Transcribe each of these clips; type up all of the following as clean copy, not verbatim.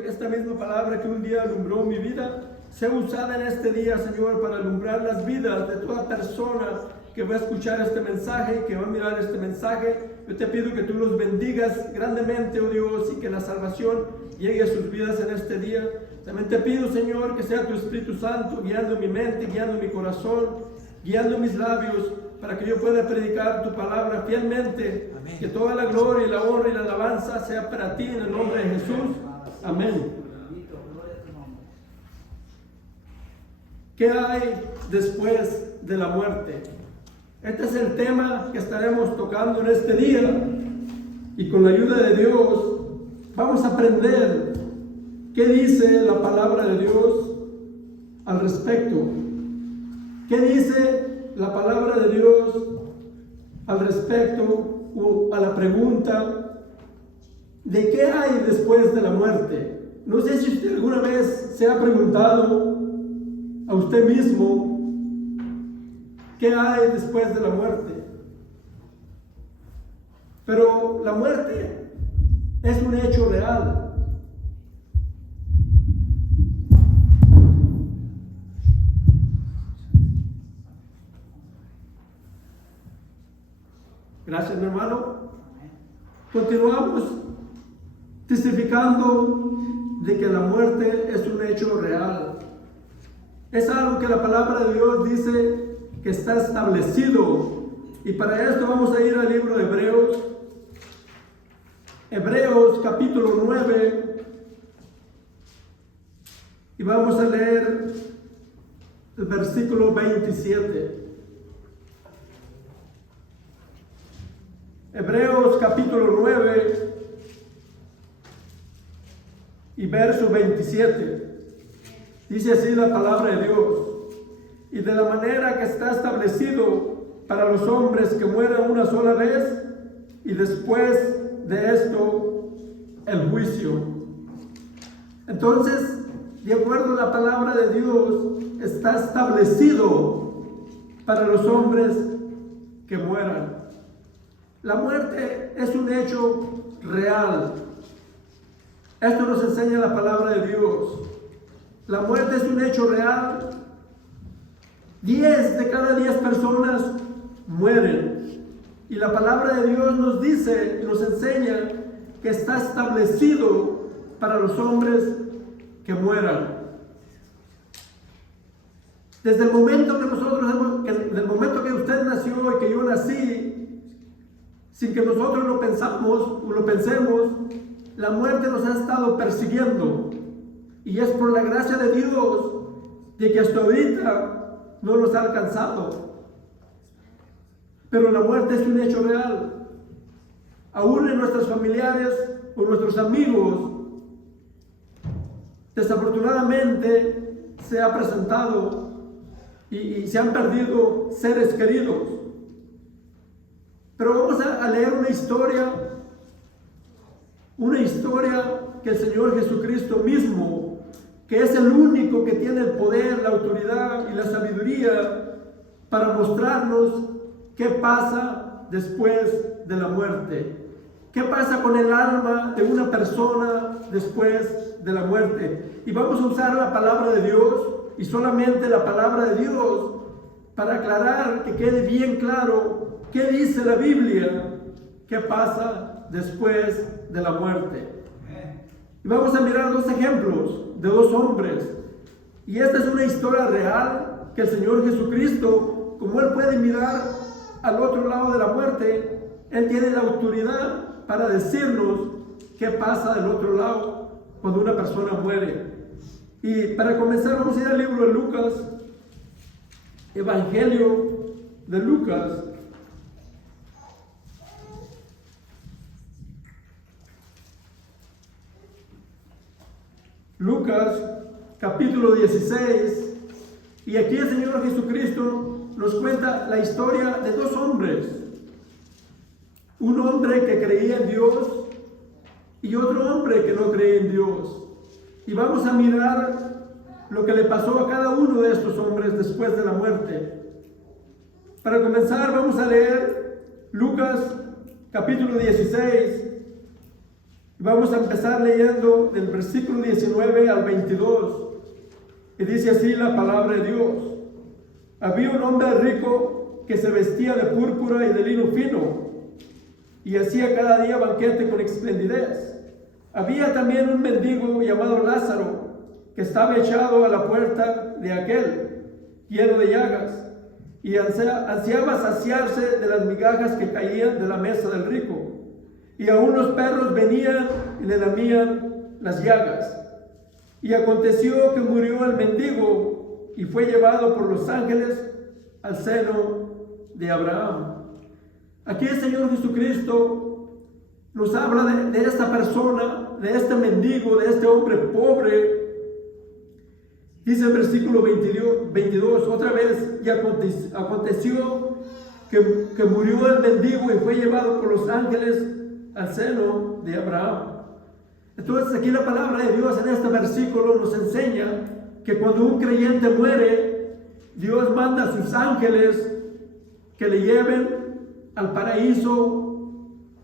que esta misma palabra que un día alumbró mi vida sea usada en este día, Señor, para alumbrar las vidas de toda persona que va a escuchar este mensaje, que va a mirar este mensaje. Yo te pido que tú los bendigas grandemente, oh Dios, y que la salvación llegue a sus vidas en este día. También te pido, Señor, que sea tu Espíritu Santo guiando mi mente, guiando mi corazón, guiando mis labios, para que yo pueda predicar tu palabra fielmente. Amén. Que toda la gloria y la honra y la alabanza sea para ti en el nombre de Jesús. Amén. ¿Qué hay después de la muerte? Este es el tema que estaremos tocando en este día, y con la ayuda de Dios vamos a aprender qué dice la palabra de Dios al respecto. ¿Qué dice la palabra de Dios al respecto o a la pregunta de qué hay después de la muerte? No sé si usted alguna vez se ha preguntado a usted mismo qué hay después de la muerte. Pero la muerte es un hecho real. Gracias, mi hermano. Continuamos testificando de que la muerte es un hecho real. Es algo que la palabra de Dios dice que está establecido. Y para esto vamos a ir al libro de Hebreos. Hebreos capítulo 9. Y vamos a leer el versículo 27. Hebreos capítulo 9 y verso 27. Dice así la palabra de Dios: y de la manera que está establecido para los hombres que mueran una sola vez, y después de esto el juicio. Entonces, de acuerdo a la palabra de Dios, está establecido para los hombres que mueran. La muerte es un hecho real. Esto nos enseña la palabra de Dios. La muerte es un hecho real. 10 de cada 10 personas mueren. Y la palabra de Dios nos dice y nos enseña que está establecido para los hombres que mueran. Desde el momento que desde el momento que usted nació y que yo nací, sin que nosotros lo pensemos, la muerte nos ha estado persiguiendo. Y es por la gracia de Dios de que hasta ahorita no nos ha alcanzado. Pero la muerte es un hecho real. Aún en nuestros familiares o nuestros amigos, desafortunadamente se ha presentado y se han perdido seres queridos. Pero vamos a leer una historia que el Señor Jesucristo mismo, que es el único que tiene el poder, la autoridad y la sabiduría para mostrarnos qué pasa después de la muerte. ¿Qué pasa con el alma de una persona después de la muerte? Y vamos a usar la palabra de Dios, y solamente la palabra de Dios, para aclarar, que quede bien claro qué dice la Biblia, qué pasa después de la muerte. Y vamos a mirar dos ejemplos de dos hombres. Y esta es una historia real que el Señor Jesucristo, como Él puede mirar al otro lado de la muerte, Él tiene la autoridad para decirnos qué pasa del otro lado cuando una persona muere. Y para comenzar vamos a ir al libro de Lucas, Evangelio de Lucas. Lucas capítulo 16, y aquí el Señor Jesucristo nos cuenta la historia de dos hombres. Un hombre que creía en Dios y otro hombre que no creía en Dios. Y vamos a mirar lo que le pasó a cada uno de estos hombres después de la muerte. Para comenzar vamos a leer Lucas capítulo 16, Vamos a empezar leyendo del versículo 19 al 22. Y dice así la palabra de Dios. Había un hombre rico que se vestía de púrpura y de lino fino, y hacía cada día banquete con esplendidez. Había también un mendigo llamado Lázaro, que estaba echado a la puerta de aquel, lleno de llagas, y ansiaba saciarse de las migajas que caían de la mesa del rico. Y aún los perros venían y le lamían las llagas. Y aconteció que murió el mendigo y fue llevado por los ángeles al seno de Abraham. Aquí el Señor Jesucristo nos habla de esta persona, de este mendigo, de este hombre pobre. Dice el versículo 22, otra vez, y aconteció que murió el mendigo y fue llevado por los ángeles al seno de Abraham. Entonces aquí la palabra de Dios en este versículo nos enseña que cuando un creyente muere, Dios manda a sus ángeles que le lleven al paraíso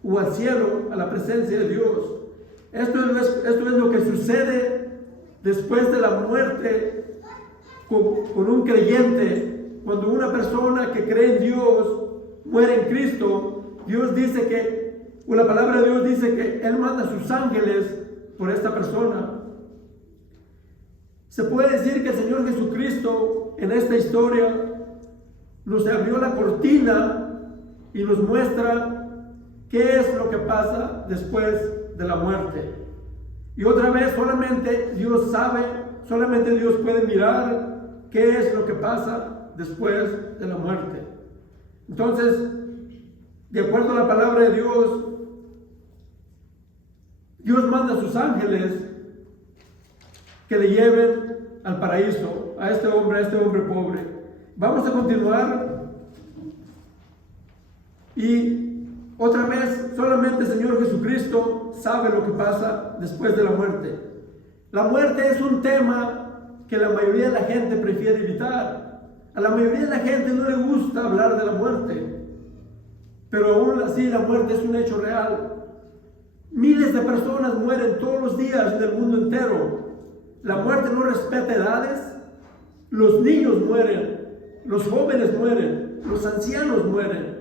o al cielo, a la presencia de Dios. Esto es lo que sucede después de la muerte con un creyente. Cuando una persona que cree en Dios muere en Cristo, Dios dice que, o la palabra de Dios dice que Él manda a sus ángeles por esta persona. Se puede decir que el Señor Jesucristo en esta historia nos abrió la cortina y nos muestra qué es lo que pasa después de la muerte. Y otra vez solamente Dios sabe, solamente Dios puede mirar qué es lo que pasa después de la muerte. Entonces, de acuerdo a la palabra de Dios, Dios manda a sus ángeles que le lleven al paraíso a este hombre pobre. Vamos a continuar. Y otra vez, solamente el Señor Jesucristo sabe lo que pasa después de la muerte. La muerte es un tema que la mayoría de la gente prefiere evitar. A la mayoría de la gente no le gusta hablar de la muerte, pero aún así la muerte es un hecho real. Miles de personas mueren todos los días del mundo entero. La muerte no respeta edades. Los niños mueren, los jóvenes mueren, los ancianos mueren.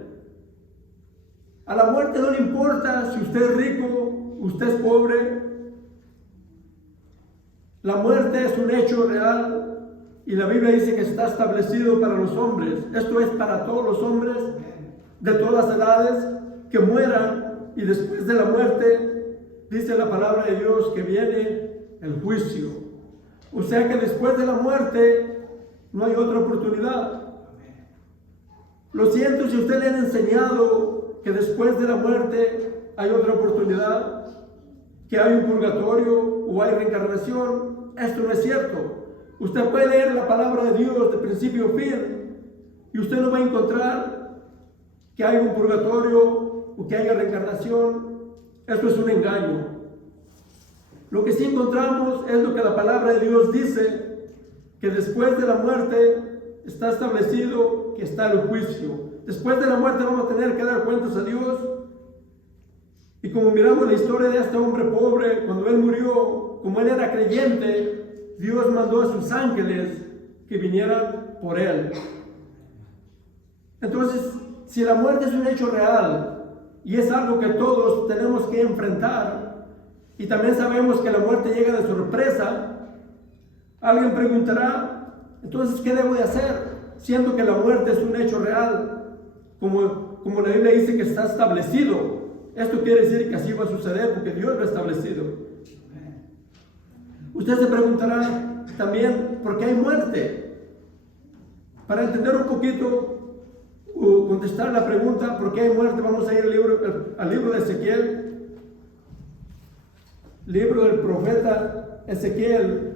A la muerte no le importa si usted es rico, usted es pobre. La muerte es un hecho real y la Biblia dice que está establecido para los hombres. Esto es para todos los hombres de todas edades que mueran. Y después de la muerte, dice la palabra de Dios que viene el juicio. O sea que después de la muerte no hay otra oportunidad. Lo siento si a usted le han enseñado que después de la muerte hay otra oportunidad, que hay un purgatorio o hay reencarnación. Esto no es cierto. Usted puede leer la palabra de Dios de principio a fin y usted no va a encontrar que hay un purgatorio o que haya reencarnación. Esto es un engaño. Lo que sí encontramos es lo que la palabra de Dios dice, que después de la muerte está establecido que está el juicio. Después de la muerte vamos a tener que dar cuentas a Dios. Y como miramos la historia de este hombre pobre, cuando él murió, como él era creyente, Dios mandó a sus ángeles que vinieran por él. Entonces, si la muerte es un hecho real, y es algo que todos tenemos que enfrentar, y también sabemos que la muerte llega de sorpresa, alguien preguntará, entonces, ¿qué debo de hacer? Siendo que la muerte es un hecho real, como la Biblia dice que está establecido. Esto quiere decir que así va a suceder porque Dios lo ha establecido. Usted se preguntará también, ¿por qué hay muerte? Para entender un poquito, o contestar la pregunta, ¿por qué hay muerte? Vamos a ir al libro de Ezequiel, libro del profeta Ezequiel.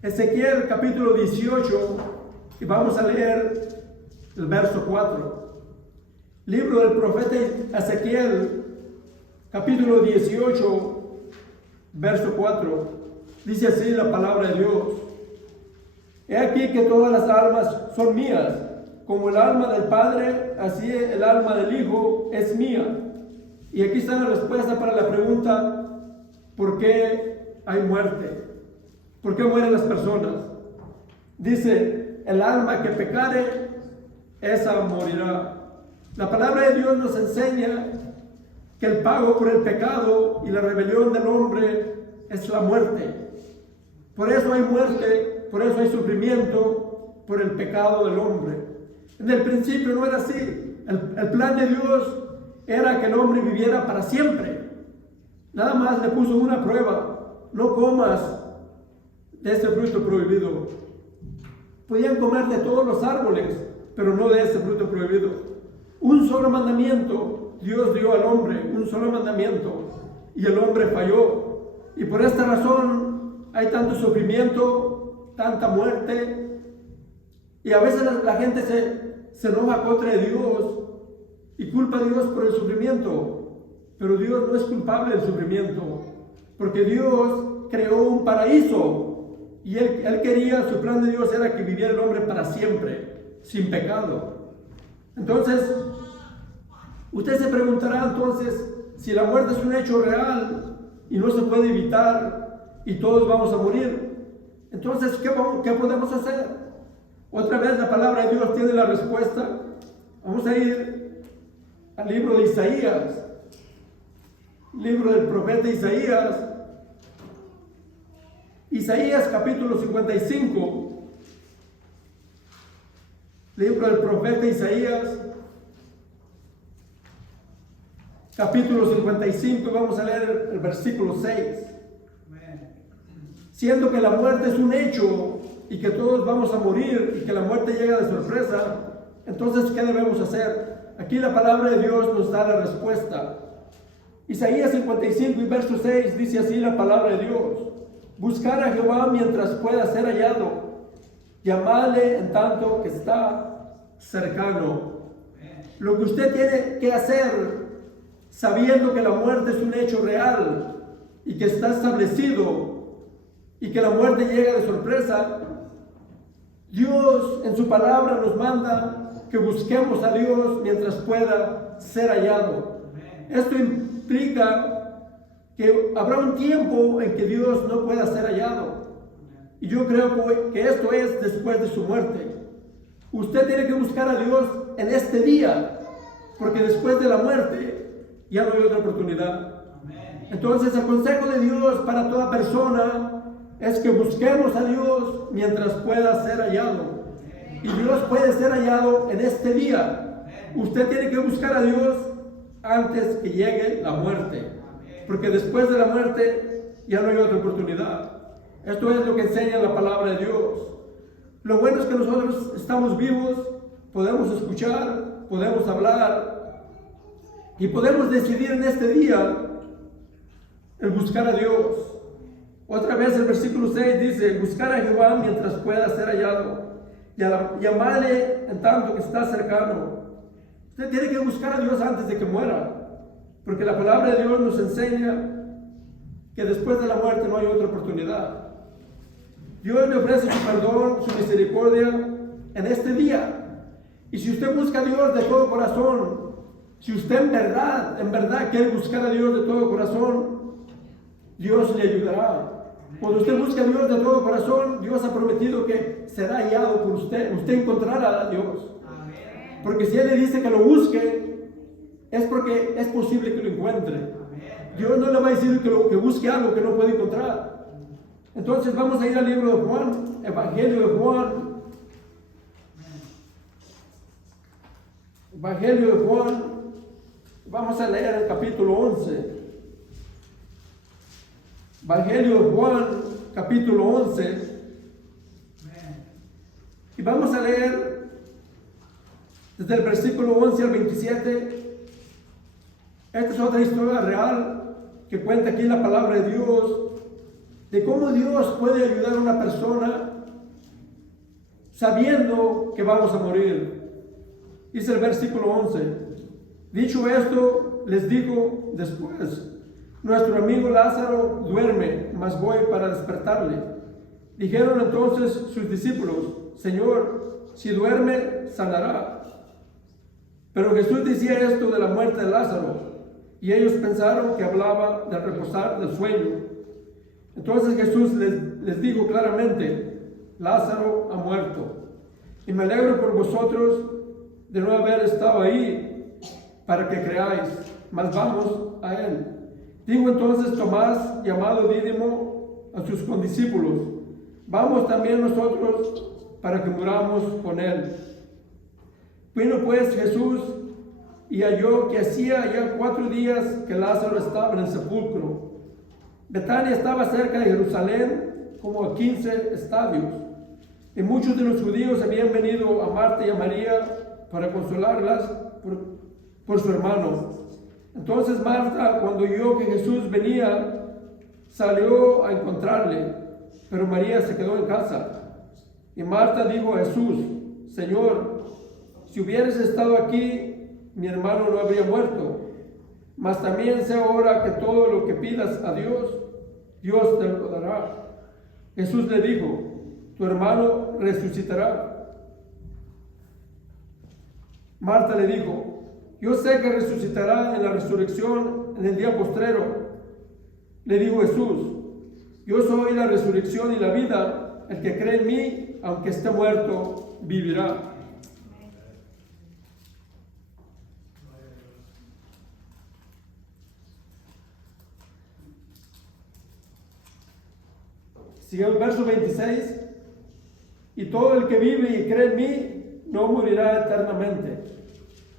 Ezequiel capítulo 18, y vamos a leer el verso 4. Libro del profeta Ezequiel, capítulo 18, verso 4. Dice así la palabra de Dios. He aquí que todas las almas son mías, como el alma del Padre, así el alma del Hijo es mía. Y aquí está la respuesta para la pregunta, ¿por qué hay muerte? ¿Por qué mueren las personas? Dice, el alma que pecare, esa morirá. La palabra de Dios nos enseña que el pago por el pecado y la rebelión del hombre es la muerte. Por eso hay muerte, por eso hay sufrimiento, por el pecado del hombre. En el principio no era así. El plan de Dios era que el hombre viviera para siempre. Nada más le puso una prueba: no comas de ese fruto prohibido. Podían comer de todos los árboles, pero no de ese fruto prohibido. Un solo mandamiento Dios dio al hombre, un solo mandamiento, y el hombre falló. Y por esta razón hay tanto sufrimiento, tanta muerte, y a veces la gente se enoja contra Dios y culpa a Dios por el sufrimiento, pero Dios no es culpable del sufrimiento, porque Dios creó un paraíso y él quería, su plan de Dios era que viviera el hombre para siempre, sin pecado. Entonces, usted se preguntará entonces, si la muerte es un hecho real y no se puede evitar y todos vamos a morir, entonces, ¿qué podemos hacer? Otra vez la palabra de Dios tiene la respuesta. Vamos a ir al libro de Isaías, libro del profeta Isaías. Isaías capítulo 55, libro del profeta Isaías, capítulo 55, vamos a leer el versículo 6. Siendo que la muerte es un hecho y que todos vamos a morir y que la muerte llega de sorpresa, entonces, ¿qué debemos hacer? Aquí la palabra de Dios nos da la respuesta. Isaías 55 y verso 6 dice así la palabra de Dios: buscar a Jehová mientras pueda ser hallado, llamadle en tanto que está cercano. Lo que usted tiene que hacer, sabiendo que la muerte es un hecho real y que está establecido y que la muerte llega de sorpresa, Dios en su palabra nos manda que busquemos a Dios mientras pueda ser hallado. Esto implica que habrá un tiempo en que Dios no pueda ser hallado. Y yo creo que esto es después de su muerte. Usted tiene que buscar a Dios en este día, porque después de la muerte ya no hay otra oportunidad. Entonces el consejo de Dios para toda persona es que busquemos a Dios mientras pueda ser hallado. Y Dios puede ser hallado en este día. Usted tiene que buscar a Dios antes que llegue la muerte, porque después de la muerte ya no hay otra oportunidad. Esto es lo que enseña la palabra de Dios. Lo bueno es que nosotros estamos vivos, podemos escuchar, podemos hablar y podemos decidir en este día el buscar a Dios. Otra vez el versículo 6 dice: buscar a Jehová mientras pueda ser hallado, llamarle en tanto que está cercano. Usted tiene que buscar a Dios antes de que muera, porque la palabra de Dios nos enseña que después de la muerte no hay otra oportunidad. Dios le ofrece su perdón, su misericordia en este día. Y si usted busca a Dios de todo corazón, si usted en verdad quiere buscar a Dios de todo corazón, Dios le ayudará. Cuando usted busca a Dios de todo corazón, Dios ha prometido que será hallado por usted. Usted encontrará a Dios. Porque si Él le dice que lo busque, es porque es posible que lo encuentre. Dios no le va a decir que busque algo que no puede encontrar. Entonces vamos a ir al libro de Juan, Evangelio de Juan. Evangelio de Juan. Vamos a leer el capítulo 11. Evangelio de Juan, capítulo 11. Y vamos a leer desde el versículo 11 al 27. Esta es otra historia real que cuenta aquí la palabra de Dios, de cómo Dios puede ayudar a una persona sabiendo que vamos a morir. Dice el versículo 11: dicho esto, les dijo después: nuestro amigo Lázaro duerme, mas voy para despertarle. Dijeron entonces sus discípulos: Señor, si duerme, sanará. Pero Jesús decía esto de la muerte de Lázaro, y ellos pensaron que hablaba de reposar del sueño. Entonces Jesús les dijo claramente: Lázaro ha muerto, y me alegro por vosotros de no haber estado ahí para que creáis, mas vamos a él. Dijo entonces Tomás, llamado Dídimo, a sus condiscípulos: vamos también nosotros para que muramos con él. Vino pues Jesús y halló que hacía ya 4 días que Lázaro estaba en el sepulcro. Betania estaba cerca de Jerusalén, como a 15 estadios, y muchos de los judíos habían venido a Marta y a María para consolarlas por su hermano. Entonces Marta, cuando oyó que Jesús venía, salió a encontrarle, pero María se quedó en casa. Y Marta dijo a Jesús: Señor, si hubieras estado aquí, mi hermano no habría muerto. Mas también sé ahora que todo lo que pidas a Dios, Dios te lo dará. Jesús le dijo: tu hermano resucitará. Marta le dijo: yo sé que resucitará en la resurrección en el día postrero. Le dijo Jesús: yo soy la resurrección y la vida. El que cree en mí, aunque esté muerto, vivirá. Sigue el verso 26. Y todo el que vive y cree en mí no morirá eternamente.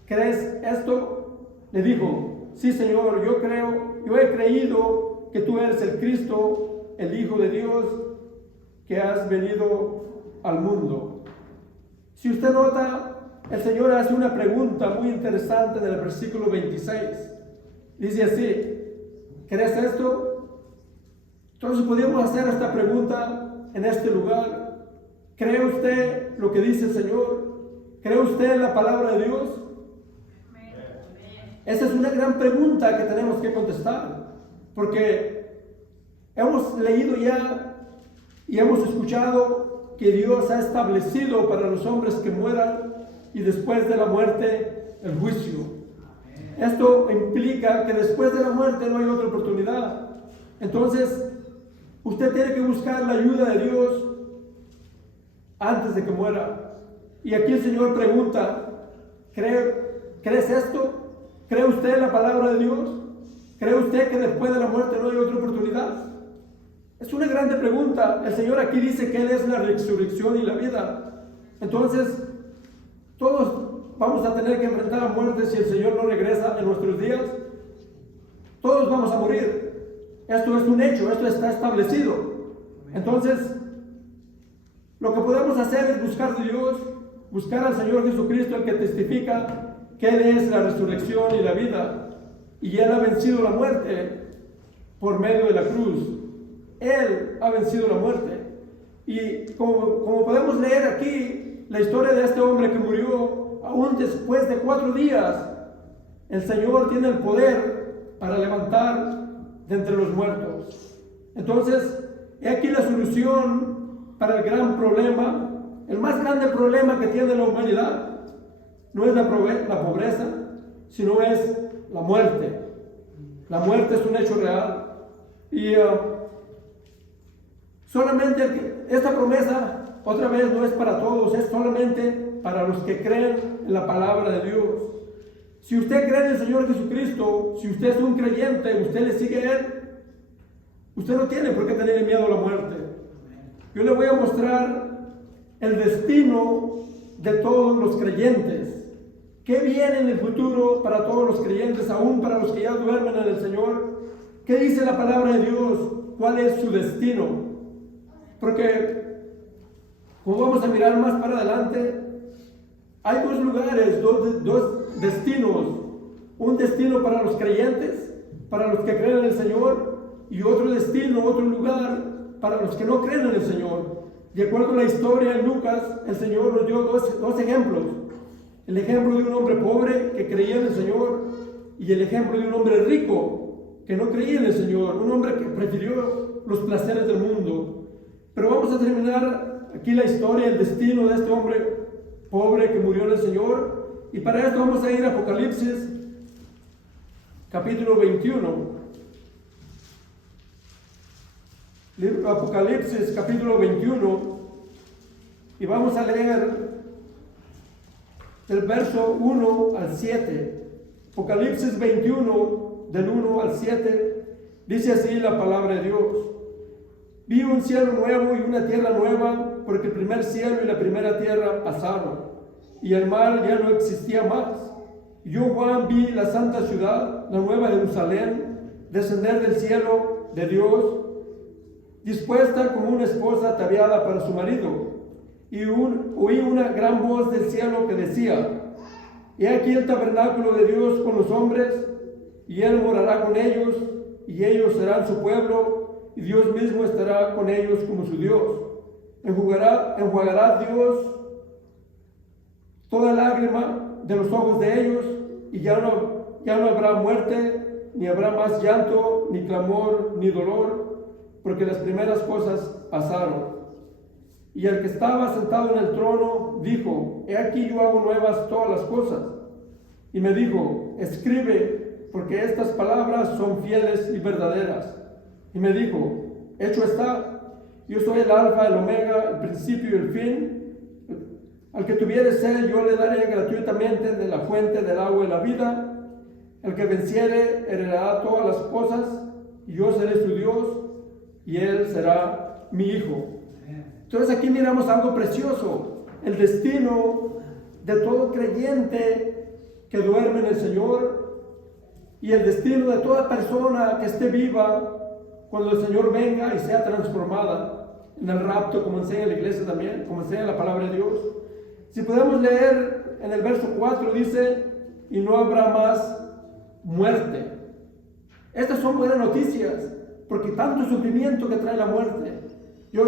¿Crees esto? Le dijo: sí, Señor, yo creo, yo he creído que tú eres el Cristo, el Hijo de Dios, que has venido al mundo. Si usted nota, el Señor hace una pregunta muy interesante en el versículo 26. Dice así: ¿crees esto? Entonces podemos hacer esta pregunta en este lugar. ¿Cree usted lo que dice el Señor? ¿Cree usted en la palabra de Dios? Esa es una gran pregunta que tenemos que contestar, porque hemos leído ya y hemos escuchado que Dios ha establecido para los hombres que mueran y después de la muerte el juicio. Esto implica que después de la muerte no hay otra oportunidad. Entonces, usted tiene que buscar la ayuda de Dios antes de que muera. Y aquí el Señor pregunta: ¿crees esto? ¿Cree usted en la palabra de Dios? ¿Cree usted que después de la muerte no hay otra oportunidad? Es una grande pregunta. El Señor aquí dice que Él es la resurrección y la vida. Entonces, todos vamos a tener que enfrentar la muerte si el Señor no regresa en nuestros días. Todos vamos a morir. Esto es un hecho, esto está establecido. Entonces, lo que podemos hacer es buscar a Dios, buscar al Señor Jesucristo, el que testifica que Él es la resurrección y la vida, y Él ha vencido la muerte por medio de la cruz. Él ha vencido la muerte. Y como podemos leer aquí la historia de este hombre que murió, aún después de 4 días, el Señor tiene el poder para levantar de entre los muertos. Entonces, he aquí la solución para el gran problema, el más grande problema que tiene la humanidad. No es la pobreza, sino es la muerte. La muerte es un hecho real. Y solamente esta promesa, otra vez, no es para todos, es solamente para los que creen en la palabra de Dios. Si usted cree en el Señor Jesucristo, si usted es un creyente, usted le sigue a Él, usted no tiene por qué tener miedo a la muerte. Yo le voy a mostrar el destino de todos los creyentes. ¿Qué viene en el futuro para todos los creyentes, aún para los que ya duermen en el Señor? ¿Qué dice la palabra de Dios? ¿Cuál es su destino? Porque, como vamos a mirar más para adelante, hay 2 lugares, dos destinos. Un destino para los creyentes, para los que creen en el Señor, y otro destino, otro lugar para los que no creen en el Señor. De acuerdo a la historia en Lucas, el Señor nos dio dos ejemplos. El ejemplo de un hombre pobre que creía en el Señor, y el ejemplo de un hombre rico que no creía en el Señor, un hombre que prefirió los placeres del mundo. Pero vamos a terminar aquí la historia, el destino de este hombre pobre que murió en el Señor. Y para esto vamos a ir a Apocalipsis, capítulo 21. Apocalipsis, capítulo 21. Y vamos a leer del verso 1 al 7. Apocalipsis 21, del 1 al 7. Dice así la palabra de Dios. Vi un cielo nuevo y una tierra nueva, porque el primer cielo y la primera tierra pasaron, y el mar ya no existía más. Yo, Juan, vi la santa ciudad, la nueva Jerusalén, descender del cielo de Dios, dispuesta como una esposa ataviada para su marido. Y oí una gran voz del cielo que decía: He aquí el tabernáculo de Dios con los hombres, y Él morará con ellos, y ellos serán su pueblo, y Dios mismo estará con ellos como su Dios. Enjuagará Dios toda lágrima de los ojos de ellos, y ya no habrá muerte, ni habrá más llanto, ni clamor, ni dolor, porque las primeras cosas pasaron. Y el que estaba sentado en el trono dijo: He aquí yo hago nuevas todas las cosas. Y me dijo: Escribe, porque estas palabras son fieles y verdaderas. Y me dijo: Hecho está. Yo soy el alfa, el omega, el principio y el fin. Al que tuviere sed, yo le daré gratuitamente de la fuente del agua de la vida. El que venciere heredará todas las cosas, y yo seré su Dios, y él será mi hijo. Entonces aquí miramos algo precioso, el destino de todo creyente que duerme en el Señor, y el destino de toda persona que esté viva cuando el Señor venga y sea transformada en el rapto, como enseña la iglesia también, como enseña la palabra de Dios. Si podemos leer en el verso 4, dice: y no habrá más muerte. Estas son buenas noticias, porque tanto sufrimiento que trae la muerte. Yo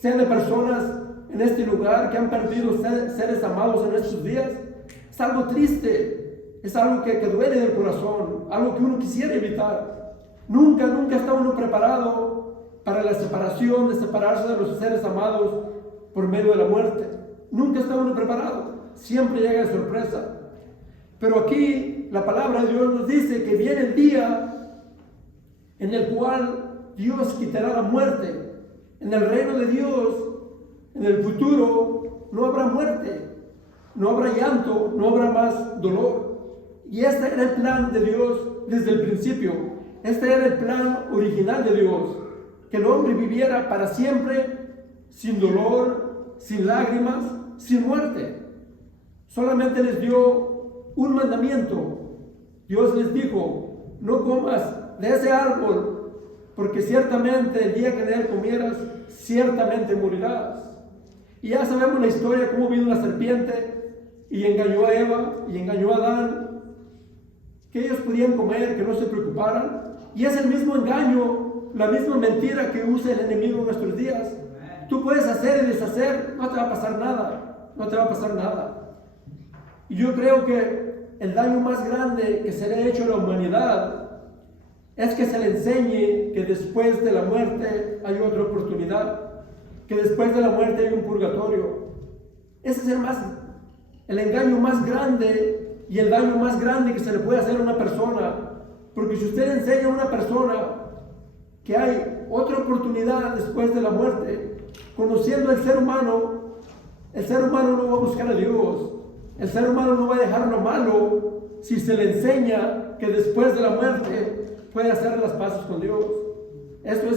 sé de personas en este lugar que han perdido seres amados en estos días. Es algo triste, es algo que duele del corazón, algo que uno quisiera evitar. Nunca está uno preparado para la separación, de separarse de los seres amados por medio de la muerte. Nunca está uno preparado, siempre llega de sorpresa. Pero aquí la palabra de Dios nos dice que viene el día en el cual Dios quitará la muerte. En el reino de Dios, en el futuro, no habrá muerte, no habrá llanto, no habrá más dolor. Y este era el plan de Dios desde el principio. Este era el plan original de Dios, que el hombre viviera para siempre, sin dolor, sin lágrimas, sin muerte. Solamente les dio un mandamiento. Dios les dijo: no comas de ese árbol, porque ciertamente el día que de él comieras, ciertamente morirás. Y ya sabemos la historia, cómo vino la serpiente y engañó a Eva y engañó a Adán, que ellos podían comer, que no se preocuparan. Y es el mismo engaño, la misma mentira que usa el enemigo en nuestros días. Tú puedes hacer y deshacer, no te va a pasar nada, no te va a pasar nada. Y yo creo que el daño más grande que se le ha hecho a la humanidad es que se le enseñe que después de la muerte hay otra oportunidad, que después de la muerte hay un purgatorio. Ese es el engaño más grande y el daño más grande que se le puede hacer a una persona. Porque si usted enseña a una persona que hay otra oportunidad después de la muerte, conociendo al ser humano, el ser humano no va a buscar a Dios, el ser humano no va a dejar lo malo si se le enseña que después de la muerte puede hacer las paces con Dios. Esto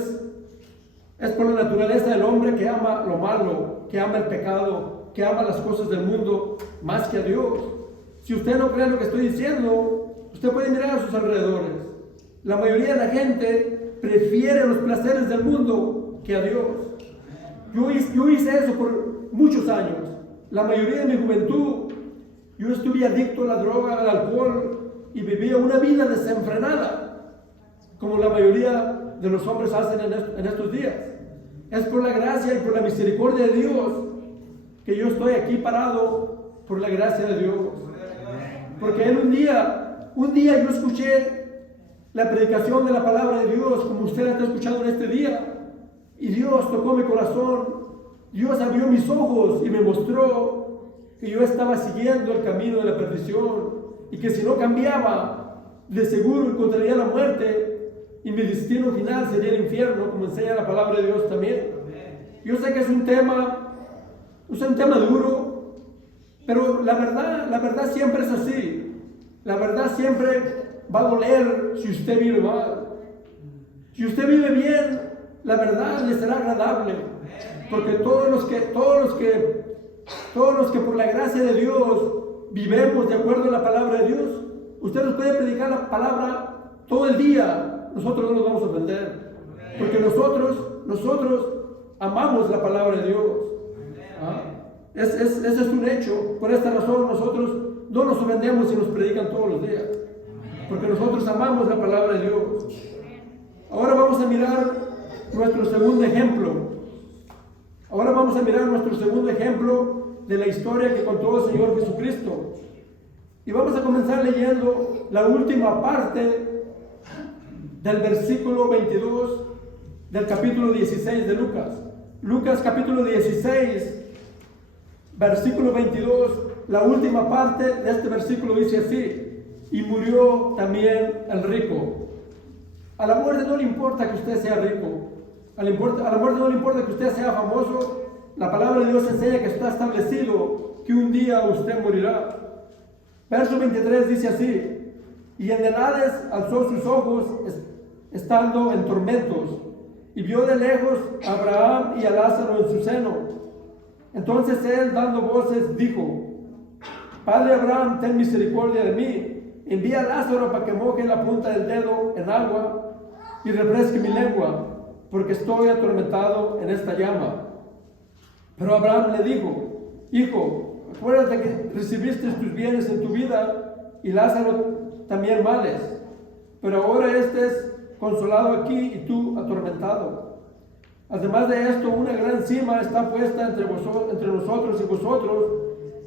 es por la naturaleza del hombre, que ama lo malo, que ama el pecado, que ama las cosas del mundo más que a Dios. Si usted no cree lo que estoy diciendo, usted puede mirar a sus alrededores. La mayoría de la gente prefiere los placeres del mundo que a Dios. Yo hice eso por muchos años. La mayoría de mi juventud, yo estuve adicto a la droga, al alcohol, y vivía una vida desenfrenada, como la mayoría de los hombres hacen en estos días. Es por la gracia y por la misericordia de Dios que yo estoy aquí parado, por la gracia de Dios. Porque en un día yo escuché la predicación de la palabra de Dios, como usted la está escuchando en este día, y Dios tocó mi corazón, Dios abrió mis ojos y me mostró que yo estaba siguiendo el camino de la perdición y que si no cambiaba, de seguro encontraría la muerte y mi destino final sería el infierno, como enseña la palabra de Dios también. Yo sé que es un tema duro, pero la verdad siempre es así. La verdad siempre va a doler si usted vive mal. Si usted vive bien, la verdad le será agradable, porque todos los que por la gracia de Dios vivemos de acuerdo a la palabra de Dios, usted nos puede predicar la palabra todo el día, nosotros no nos vamos a ofender, porque nosotros amamos la palabra de Dios. ¿Ah? Ese es un hecho. Por esta razón nosotros no nos ofendemos si nos predican todos los días, porque nosotros amamos la palabra de Dios. Ahora vamos a mirar nuestro segundo ejemplo. De la historia que contó el Señor Jesucristo. Y vamos a comenzar leyendo la última parte del versículo 22 del capítulo 16 de Lucas. Lucas capítulo 16, versículo 22, la última parte de este versículo dice así: y murió también el rico. A la muerte no le importa que usted sea rico, a la muerte no le importa que usted sea famoso. La palabra de Dios enseña que está establecido que un día usted morirá. Verso 23 dice así: y en el Hades alzó sus ojos estando en tormentos, y vio de lejos a Abraham y a Lázaro en su seno. Entonces él, dando voces, dijo: Padre Abraham, ten misericordia de mí, envía a Lázaro para que moje la punta del dedo en agua y refresque mi lengua, porque estoy atormentado en esta llama. Pero Abraham le dijo: Hijo, acuérdate que recibiste tus bienes en tu vida y Lázaro también males, pero ahora es consolado aquí y tú atormentado. Además de esto, una gran cima está puesta entre nosotros y vosotros,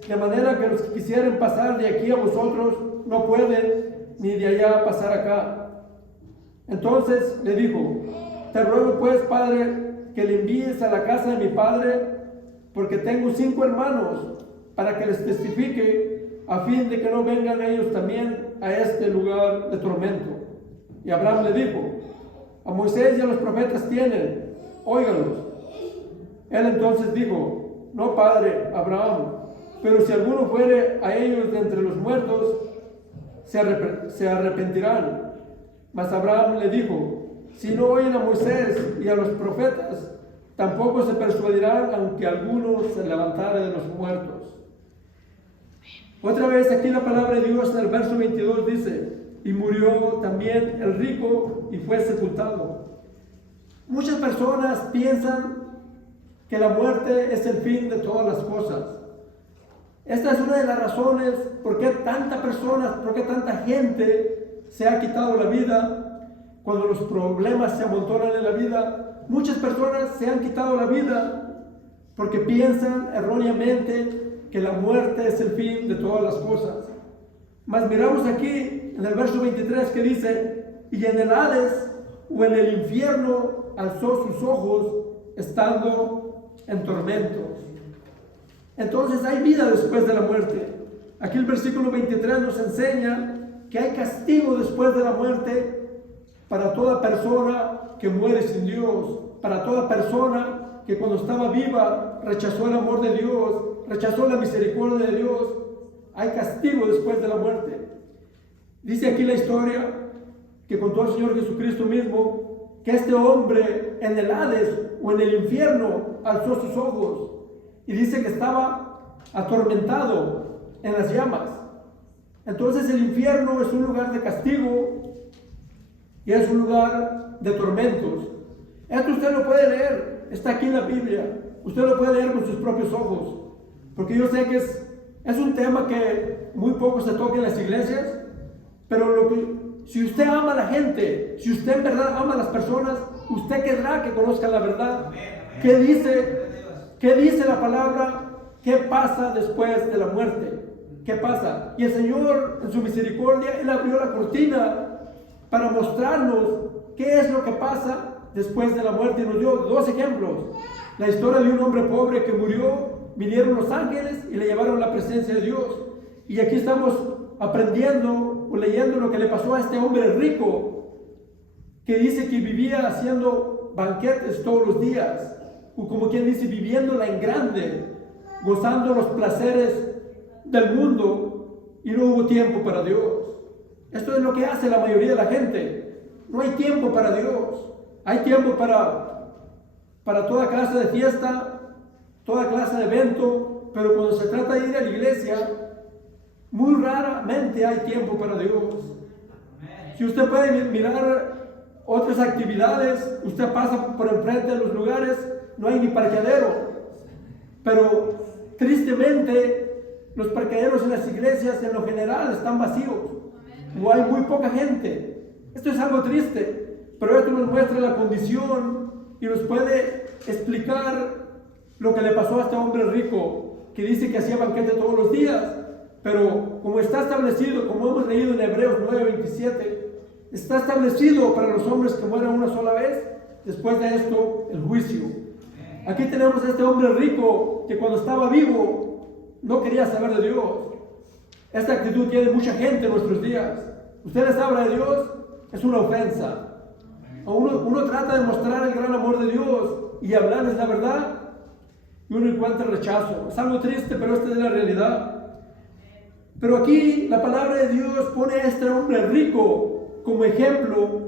de manera que los que quisieren pasar de aquí a vosotros no pueden, ni de allá pasar acá. Entonces le dijo: te ruego pues, Padre, que le envíes a la casa de mi padre, porque tengo 5 hermanos, para que les testifique, a fin de que no vengan ellos también a este lugar de tormento. Y Abraham le dijo: a Moisés y a los profetas tienen, óigalos. Él entonces dijo: no, Padre Abraham, pero si alguno fuere a ellos de entre los muertos, se arrepentirán. Mas Abraham le dijo: si no oyen a Moisés y a los profetas, tampoco se persuadirán, aunque alguno se levantare de los muertos. Otra vez aquí la palabra de Dios en el verso 22 dice: y murió también el rico y fue sepultado. Muchas personas piensan que la muerte es el fin de todas las cosas. Esta es una de las razones por qué tanta gente se ha quitado la vida. Cuando los problemas se amontonan en la vida, muchas personas se han quitado la vida porque piensan erróneamente que la muerte es el fin de todas las cosas. Mas miramos aquí en el verso 23 que dice: y en el Hades o en el infierno alzó sus ojos estando en tormentos. Entonces hay vida después de la muerte. Aquí el versículo 23 nos enseña que hay castigo después de la muerte para toda persona que muere sin Dios, para toda persona que cuando estaba viva rechazó el amor de Dios, rechazó la misericordia de Dios. Hay castigo después de la muerte. Dice aquí la historia que contó el Señor Jesucristo mismo, que este hombre en el Hades o en el infierno alzó sus ojos y dice que estaba atormentado en las llamas. Entonces el infierno es un lugar de castigo y es un lugar de tormentos. Esto usted lo puede leer, está aquí en la Biblia. Usted lo puede leer con sus propios ojos, porque yo sé que es un tema que muy poco se toca en las iglesias, pero si usted ama a la gente, si usted en verdad ama a las personas, usted querrá que conozcan la verdad. ¿Qué dice la palabra? ¿Qué pasa después de la muerte? ¿Qué pasa? Y el Señor, en su misericordia, Él abrió la cortina para mostrarnos qué es lo que pasa después de la muerte. Y nos dio 2 ejemplos. La historia de un hombre pobre que murió vinieron los ángeles y le llevaron la presencia de Dios. Y aquí estamos aprendiendo o leyendo lo que le pasó a este hombre rico, que dice que vivía haciendo banquetes todos los días, o como quien dice, viviéndola en grande, gozando los placeres del mundo, y no hubo tiempo para Dios. Esto es lo que hace la mayoría de la gente. No hay tiempo para Dios. Hay tiempo para toda clase de fiesta, toda clase de evento, pero cuando se trata de ir a la iglesia, muy raramente hay tiempo para Dios. Si usted puede mirar otras actividades, usted pasa por enfrente de los lugares, no hay ni parqueadero. Pero tristemente, los parqueaderos en las iglesias en lo general están vacíos, o hay muy poca gente. Esto es algo triste, pero esto nos muestra la condición y nos puede explicar lo que le pasó a este hombre rico, que dice que hacía banquete todos los días, pero como está establecido, como hemos leído en Hebreos 9:27, está establecido para los hombres que mueran una sola vez, después de esto el juicio. Aquí tenemos a este hombre rico que cuando estaba vivo no quería saber de Dios. Esta actitud tiene mucha gente en nuestros días. Usted les habla de Dios, es una ofensa. Uno trata de mostrar el gran amor de Dios y hablarles la verdad, y uno encuentra rechazo. Es algo triste, pero esta es la realidad. Pero aquí la palabra de Dios pone a este hombre rico como ejemplo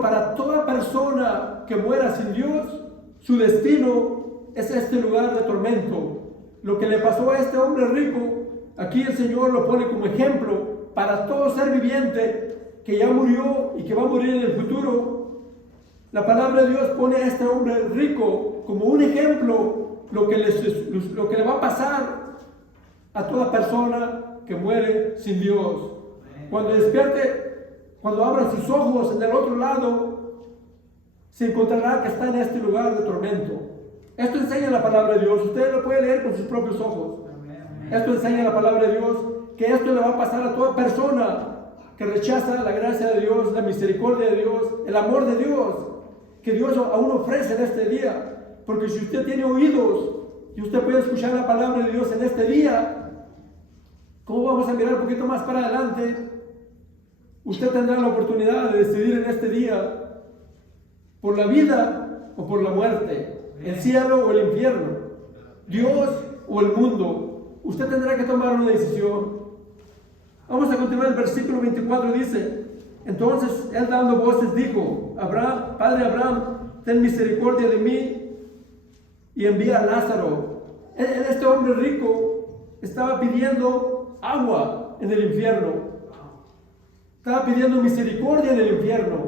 para toda persona que muera sin Dios. Su destino es este lugar de tormento. Lo que le pasó a este hombre rico, aquí el Señor lo pone como ejemplo para todo ser viviente que ya murió y que va a morir en el futuro. La palabra de Dios pone a este hombre rico como un ejemplo lo que le va a pasar a toda persona que muere sin Dios. Cuando despierte, cuando abra sus ojos en el otro lado, se encontrará que está en este lugar de tormento. Esto enseña la palabra de Dios. Usted lo puede leer con sus propios ojos. Esto enseña la palabra de Dios, que esto le va a pasar a toda persona que rechaza la gracia de Dios, la misericordia de Dios, el amor de Dios, que Dios aún ofrece en este día. Porque si usted tiene oídos y usted puede escuchar la palabra de Dios en este día, ¿cómo vamos a mirar un poquito más para adelante? Usted tendrá la oportunidad de decidir en este día por la vida o por la muerte, el cielo o el infierno, Dios o el mundo. Usted tendrá que tomar una decisión. Vamos a continuar. El versículo 24 dice: entonces él dando voces dijo: Padre Abraham, ten misericordia de mí y envía a Lázaro. Este hombre rico estaba pidiendo agua en el infierno, estaba pidiendo misericordia en el infierno,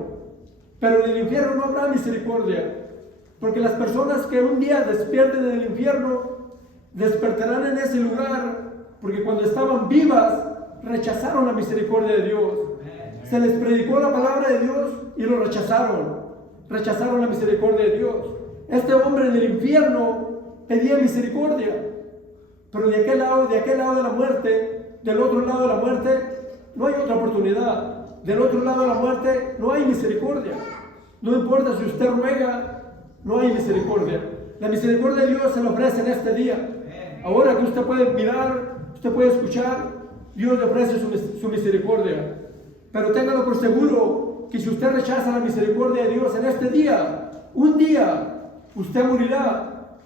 pero en el infierno no habrá misericordia, porque las personas que un día despierten en el infierno despertarán en ese lugar, porque cuando estaban vivas rechazaron la misericordia de Dios. Se les predicó la palabra de Dios y lo rechazaron la misericordia de Dios. Este hombre en el infierno pedía misericordia, pero de aquel lado de la muerte, del otro lado de la muerte, no hay otra oportunidad. Del otro lado de la muerte no hay misericordia. No importa si usted ruega, no hay misericordia. La misericordia de Dios se le ofrece en este día. Ahora que usted puede mirar, usted puede escuchar, Dios le ofrece su misericordia. Pero téngalo por seguro que si usted rechaza la misericordia de Dios en este día, un día usted morirá,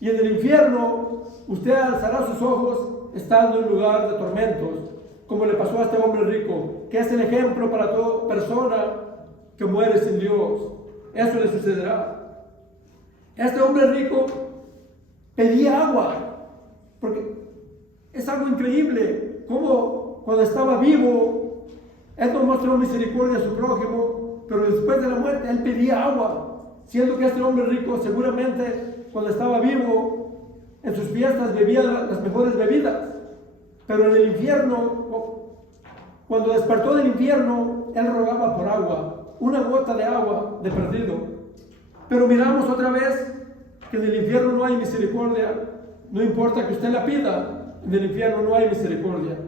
y en el infierno usted alzará sus ojos estando en lugar de tormentos, como le pasó a este hombre rico, que es el ejemplo para toda persona que muere sin Dios. Eso le sucederá. Este hombre rico pedía agua, porque es algo increíble como cuando estaba vivo él no mostró misericordia a su prójimo, pero después de la muerte él pedía agua, siendo que este hombre rico seguramente cuando estaba vivo en sus fiestas bebía las mejores bebidas, pero en el infierno, cuando despertó del infierno, él rogaba por agua, una gota de agua de perdido. Pero miramos otra vez que en el infierno no hay misericordia. No importa que usted la pida, en el infierno no hay misericordia.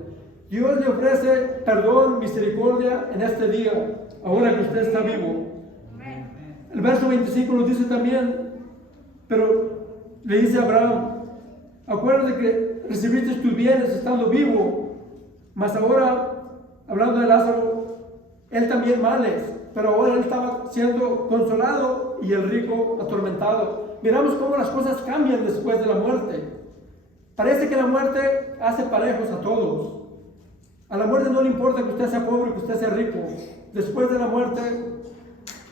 Dios le ofrece perdón, misericordia en este día, ahora que usted está vivo. El verso 25 nos dice también, pero le dice a Abraham: Acuérdate que recibiste tus bienes estando vivo, mas ahora, hablando de Lázaro, él también males, pero ahora él estaba siendo consolado y el rico atormentado. Miramos cómo las cosas cambian después de la muerte. Parece que la muerte hace parejos a todos. A la muerte no le importa que usted sea pobre, que usted sea rico. Después de la muerte,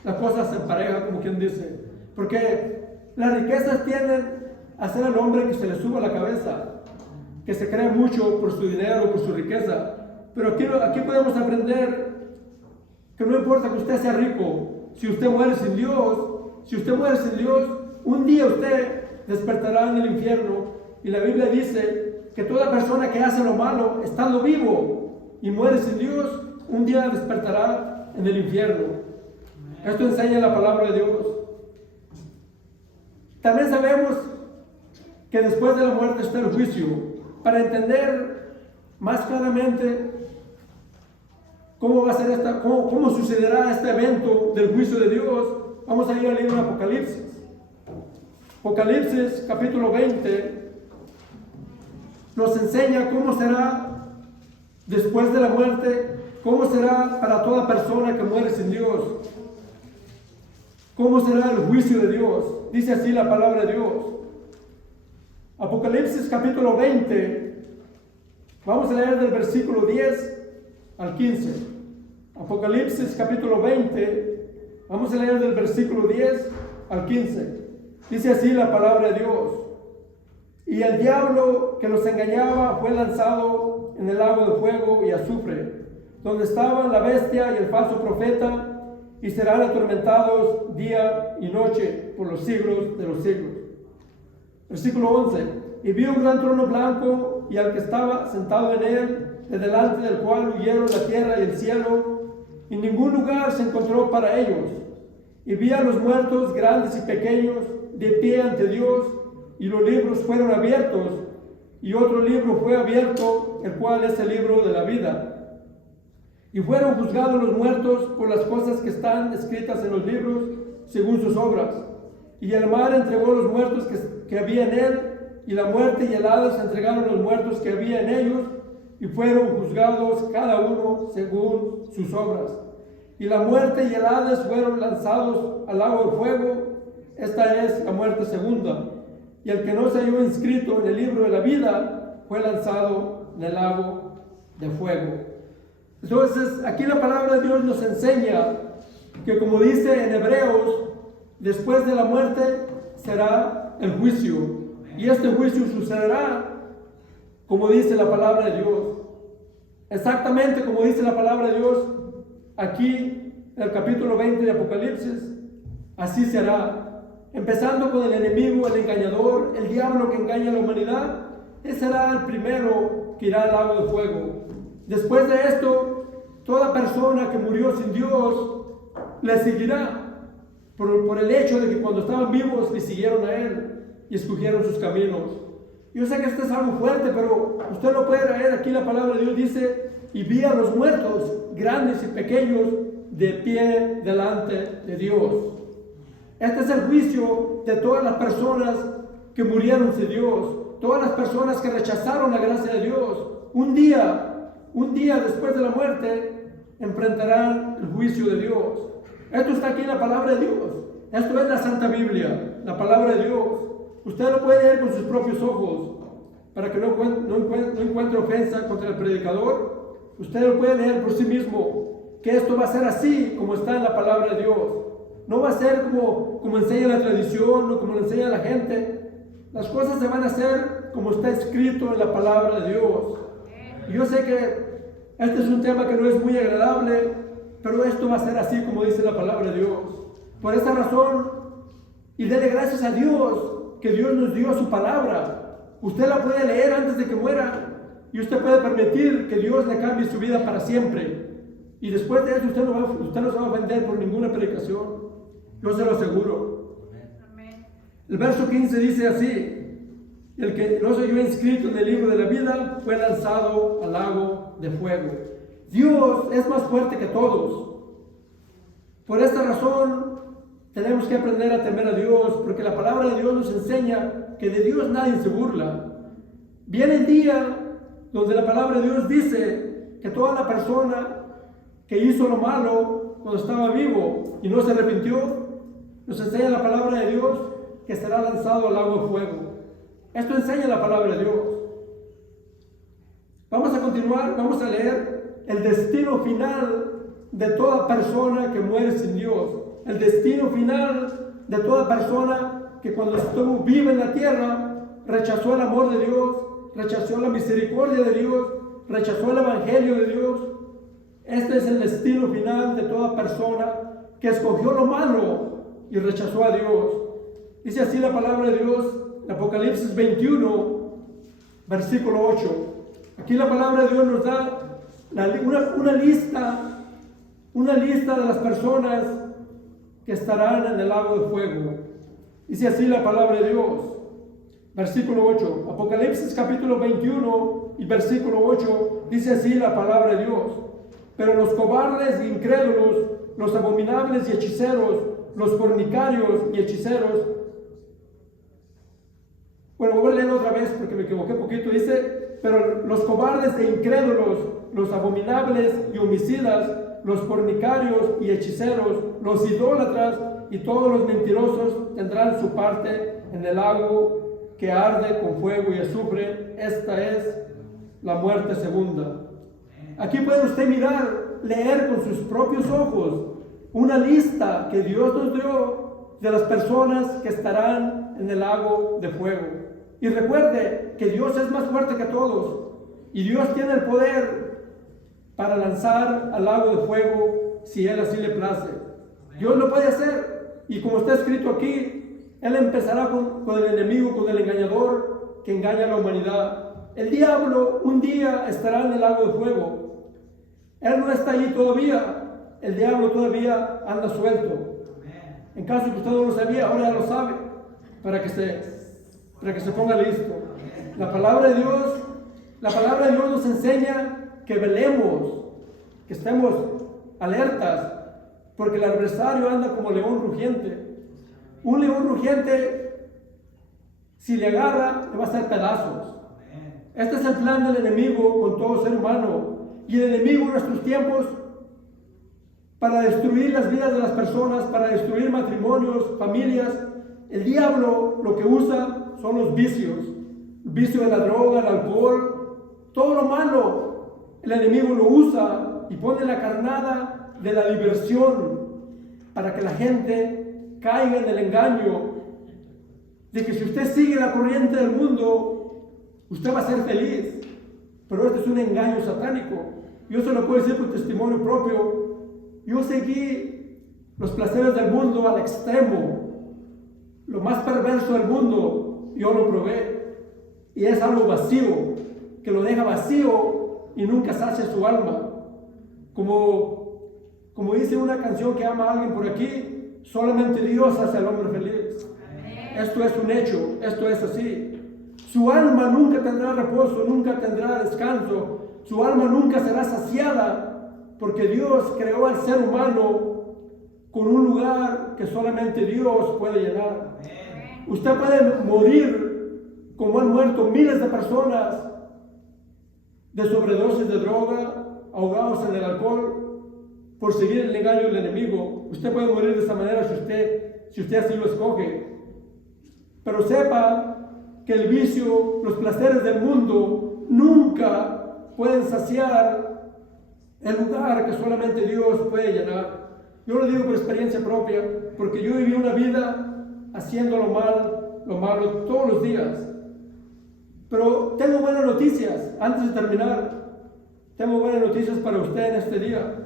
las cosas se emparejan, como quien dice. Porque las riquezas tienden a hacer al hombre que se le suba la cabeza, que se cree mucho por su dinero, por su riqueza. Pero aquí podemos aprender que no importa que usted sea rico, si usted muere sin Dios, un día usted despertará en el infierno. Y la Biblia dice que toda persona que hace lo malo, estando vivo y muere sin Dios, un día despertará en el infierno. Esto enseña la palabra de Dios. También sabemos que después de la muerte está el juicio. Para entender más claramente cómo sucederá este evento del juicio de Dios, vamos a ir al libro de Apocalipsis. Apocalipsis capítulo 20 nos enseña cómo será después de la muerte, cómo será para toda persona que muere sin Dios, cómo será el juicio de Dios. Dice así la palabra de Dios. Apocalipsis capítulo 20, vamos a leer del versículo 10 al 15. Apocalipsis capítulo 20, vamos a leer del versículo 10 al 15. Dice así la palabra de Dios. Y el diablo que los engañaba fue lanzado en el lago de fuego y azufre, donde estaban la bestia y el falso profeta, y serán atormentados día y noche por los siglos de los siglos. Versículo 11. Y vi un gran trono blanco y al que estaba sentado en él, de delante del cual huyeron la tierra y el cielo, y ningún lugar se encontró para ellos. Y vi a los muertos, grandes y pequeños, de pie ante Dios, y los libros fueron abiertos, y otro libro fue abierto, el cual es el libro de la vida. Y fueron juzgados los muertos por las cosas que están escritas en los libros, según sus obras. Y el mar entregó los muertos que había en él, y la muerte y el Hades entregaron los muertos que había en ellos, y fueron juzgados cada uno según sus obras. Y la muerte y el Hades fueron lanzados al lago de fuego. Esta es la muerte segunda. Y el que no se halló inscrito en el libro de la vida fue lanzado en el lago de fuego. Entonces, aquí la palabra de Dios nos enseña que, como dice en Hebreos, después de la muerte será el juicio. Y este juicio sucederá como dice la palabra de Dios. Exactamente como dice la palabra de Dios aquí en el capítulo 20 de Apocalipsis. Así será. Empezando con el enemigo, el engañador, el diablo que engaña a la humanidad. Él será el primero que irá al lago de fuego. Después de esto, toda persona que murió sin Dios le seguirá por el hecho de que cuando estaban vivos le siguieron a Él y escogieron sus caminos. Yo sé que esto es algo fuerte, pero usted lo puede leer. Aquí la palabra de Dios dice: y vi a los muertos, grandes y pequeños, de pie delante de Dios. Este es el juicio de todas las personas que murieron sin Dios, todas las personas que rechazaron la gracia de Dios. Un día después de la muerte, enfrentarán el juicio de Dios. Esto está aquí en la palabra de Dios. Esto es la Santa Biblia, la palabra de Dios. Usted lo puede leer con sus propios ojos, para que no encuentre ofensa contra el predicador. Usted lo puede leer por sí mismo, que esto va a ser así como está en la palabra de Dios. No va a ser como enseña la tradición o como le enseña la gente. Las cosas se van a hacer como está escrito en la palabra de Dios. Y yo sé que este es un tema que no es muy agradable, pero esto va a ser así como dice la palabra de Dios. Por esta razón, y dele gracias a Dios, que Dios nos dio su palabra. Usted la puede leer antes de que muera, y usted puede permitir que Dios le cambie su vida para siempre. Y después de eso usted no se va a ofender por ninguna predicación. Yo se lo aseguro. Amén. El verso 15 dice así: el que no se halló inscrito en el libro de la vida fue lanzado al lago de fuego. Dios es más fuerte que todos. Por esta razón tenemos que aprender a temer a Dios, porque la palabra de Dios nos enseña que de Dios nadie se burla. Viene el día donde la palabra de Dios dice que toda la persona que hizo lo malo cuando estaba vivo y no se arrepintió, nos enseña la palabra de Dios que será lanzado al lago de fuego. Esto enseña la palabra de Dios. Vamos a continuar, vamos a leer el destino final de toda persona que muere sin Dios. El destino final de toda persona que cuando estuvo viva en la tierra rechazó el amor de Dios, rechazó la misericordia de Dios, rechazó el evangelio de Dios. Este es el destino final de toda persona que escogió lo malo y rechazó a Dios. Dice así la palabra de Dios, Apocalipsis 21, versículo 8. Aquí la palabra de Dios nos da una lista de las personas que estarán en el lago de fuego. Dice así la palabra de Dios, versículo 8. Apocalipsis capítulo 21 y versículo 8, dice así la palabra de Dios. Pero los cobardes e incrédulos, los abominables y hechiceros, los fornicarios y hechiceros. Bueno, voy a leer otra vez porque me equivoqué un poquito. Dice, pero los cobardes e incrédulos, los abominables y homicidas, los fornicarios y hechiceros, los idólatras y todos los mentirosos tendrán su parte en el lago que arde con fuego y azufre. Esta es la muerte segunda. Aquí puede usted mirar, leer con sus propios ojos una lista que Dios nos dio de las personas que estarán en el lago de fuego. Y recuerde que Dios es más fuerte que todos y Dios tiene el poder para lanzar al lago de fuego si Él así le place. Dios lo puede hacer, y como está escrito aquí, Él empezará con el enemigo, con el engañador que engaña a la humanidad. El diablo un día estará en el lago de fuego. Él no está allí todavía. El diablo todavía anda suelto. En caso que usted no lo sabía, ahora ya lo sabe, para que se ponga listo. La palabra de Dios nos enseña que velemos, que estemos alertas, porque el adversario anda como león rugiente. Un león rugiente, si le agarra, le va a hacer pedazos. Este es el plan del enemigo con todo ser humano. Y el enemigo en nuestros tiempos, para destruir las vidas de las personas, para destruir matrimonios, familias, el diablo lo que usa son los vicios. El vicio de la droga, el alcohol, todo lo malo. El enemigo lo usa y pone la carnada de la diversión para que la gente caiga en el engaño de que si usted sigue la corriente del mundo, usted va a ser feliz. Pero este es un engaño satánico. Yo se lo puedo decir por testimonio propio. Yo seguí los placeres del mundo al extremo. Lo más perverso del mundo, yo lo probé. Y es algo vacío, que lo deja vacío y nunca sacia su alma. Como dice una canción que ama a alguien por aquí, solamente Dios hace al hombre feliz. Esto es un hecho, esto es así. Su alma nunca tendrá reposo, nunca tendrá descanso. Su alma nunca será saciada, porque Dios creó al ser humano con un lugar que solamente Dios puede llenar. Usted puede morir como han muerto miles de personas de sobredosis de droga, ahogados en el alcohol, por seguir el engaño del enemigo. Usted puede morir de esa manera si usted así lo escoge. Pero sepa que el vicio, los placeres del mundo nunca pueden saciar el lugar que solamente Dios puede llenar. Yo lo digo por experiencia propia, porque yo viví una vida haciendo lo malo todos los días. Pero tengo buenas noticias. Antes de terminar, tengo buenas noticias para usted en este día.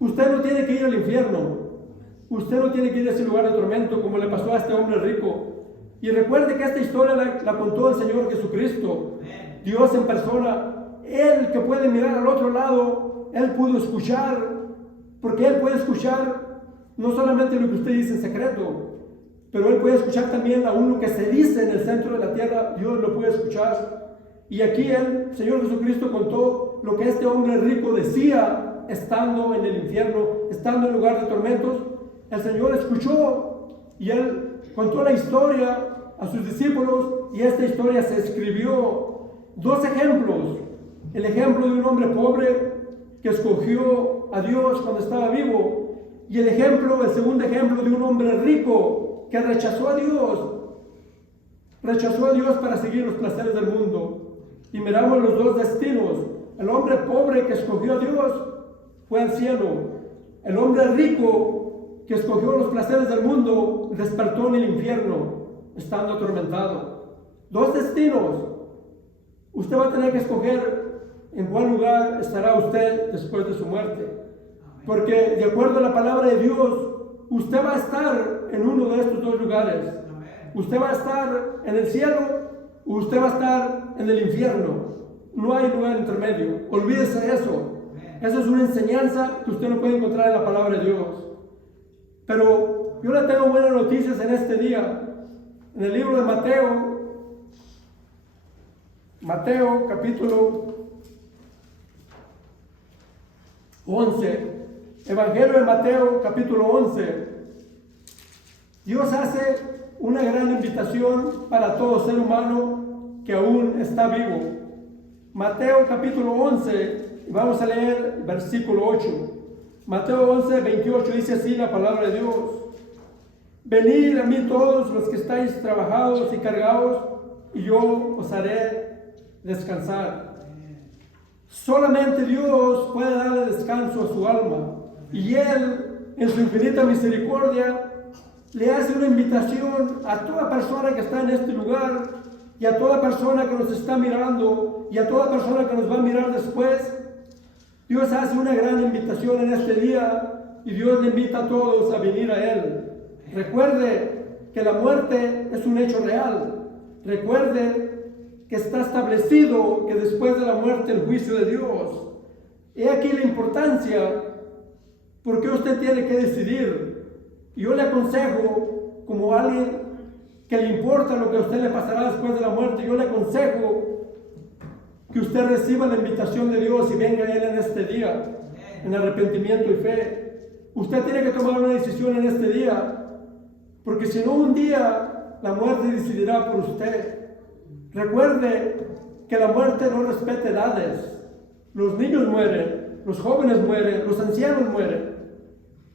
Usted no tiene que ir al infierno. Usted no tiene que ir a ese lugar de tormento como le pasó a este hombre rico. Y recuerde que esta historia la contó el Señor Jesucristo. Dios en persona. Él que puede mirar al otro lado, Él pudo escuchar. Porque Él puede escuchar no solamente lo que usted dice en secreto, pero Él puede escuchar también aún lo que se dice en el centro de la tierra. Dios lo puede escuchar. Y aquí el Señor Jesucristo contó lo que este hombre rico decía estando en el infierno, estando en lugar de tormentos. El Señor escuchó y Él contó la historia a sus discípulos y esta historia se escribió. Dos ejemplos. El ejemplo de un hombre pobre que escogió a Dios cuando estaba vivo, y el segundo ejemplo de un hombre rico que rechazó a Dios para seguir los placeres del mundo. Y miramos los dos destinos. El hombre pobre que escogió a Dios fue al cielo. El hombre rico que escogió los placeres del mundo despertó en el infierno, estando atormentado. Dos destinos. Usted va a tener que escoger en cuál lugar estará usted después de su muerte. Porque de acuerdo a la palabra de Dios, usted va a estar en uno de estos dos lugares. Usted va a estar en el cielo o usted va a estar en el infierno. No hay lugar intermedio. Olvídese de eso. Esa es una enseñanza que usted no puede encontrar en la palabra de Dios. Pero yo le tengo buenas noticias en este día. En el libro de Mateo capítulo 11, Evangelio de Mateo capítulo 11, Dios hace una gran invitación para todo ser humano que aún está vivo. Mateo capítulo 11, y vamos a leer versículo 8. Mateo 11, 28 dice así la palabra de Dios: venid a mí todos los que estáis trabajados y cargados, y yo os haré descansar. Solamente Dios puede darle descanso a su alma, y Él, en su infinita misericordia, le hace una invitación a toda persona que está en este lugar, y a toda persona que nos está mirando, y a toda persona que nos va a mirar después. Dios hace una gran invitación en este día, y Dios le invita a todos a venir a Él. Recuerde que la muerte es un hecho real. Recuerde que está establecido que después de la muerte el juicio de Dios. He aquí la importancia, porque usted tiene que decidir. Y yo le aconsejo, como alguien que le importa lo que a usted le pasará después de la muerte, yo le aconsejo que usted reciba la invitación de Dios y venga a Él en este día, en arrepentimiento y fe. Usted tiene que tomar una decisión en este día, porque si no, un día la muerte decidirá por usted. Recuerde que la muerte no respeta edades. Los niños mueren, los jóvenes mueren, los ancianos mueren,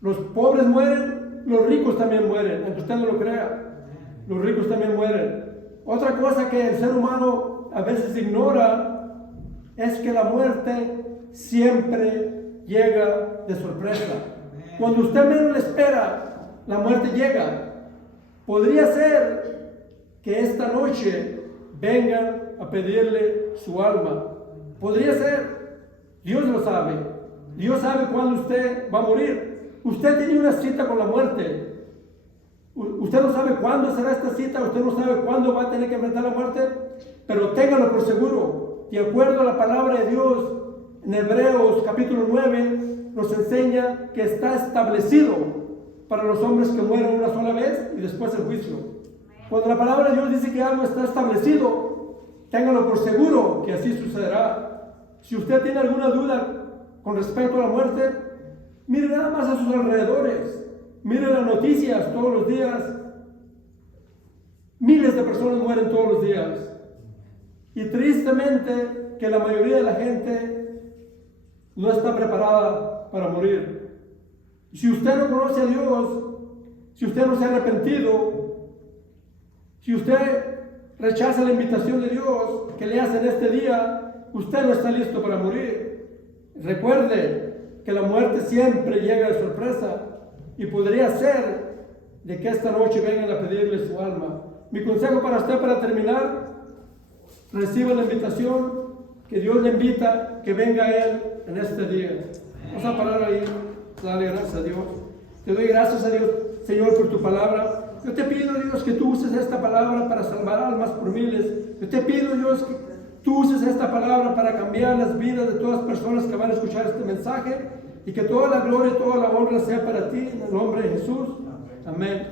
los pobres mueren, los ricos también mueren, aunque usted no lo crea. Los ricos también mueren. Otra cosa que el ser humano a veces ignora es que la muerte siempre llega de sorpresa. Cuando usted menos le espera, la muerte llega. Podría ser que esta noche vengan a pedirle su alma. Podría ser. Dios lo sabe. Dios sabe cuándo usted va a morir. Usted tiene una cita con la muerte. Usted no sabe cuándo será esta cita. Usted no sabe cuándo va a tener que enfrentar la muerte. Pero téngalo por seguro. De acuerdo a la palabra de Dios, en Hebreos capítulo 9, nos enseña que está establecido para los hombres que mueren una sola vez y después el juicio. Cuando la palabra de Dios dice que algo está establecido, téngalo por seguro que así sucederá. Si usted tiene alguna duda con respecto a la muerte, mire nada más a sus alrededores. Mire las noticias todos los días. Miles de personas mueren todos los días. Y tristemente que la mayoría de la gente no está preparada para morir. Si usted no conoce a Dios, si usted no se ha arrepentido, si usted rechaza la invitación de Dios que le hace en este día, usted no está listo para morir. Recuerde que la muerte siempre llega de sorpresa y podría ser de que esta noche vengan a pedirle su alma. Mi consejo para usted, para terminar: reciba la invitación, que Dios le invita, que venga a Él en este día. Vamos a parar ahí, darle gracias a Dios. Te doy gracias a Dios, Señor, por tu palabra. Yo te pido, Dios, que tú uses esta palabra para salvar almas por miles. Yo te pido, Dios, que tú uses esta palabra para cambiar las vidas de todas las personas que van a escuchar este mensaje, y que toda la gloria y toda la honra sea para ti, en el nombre de Jesús. Amén.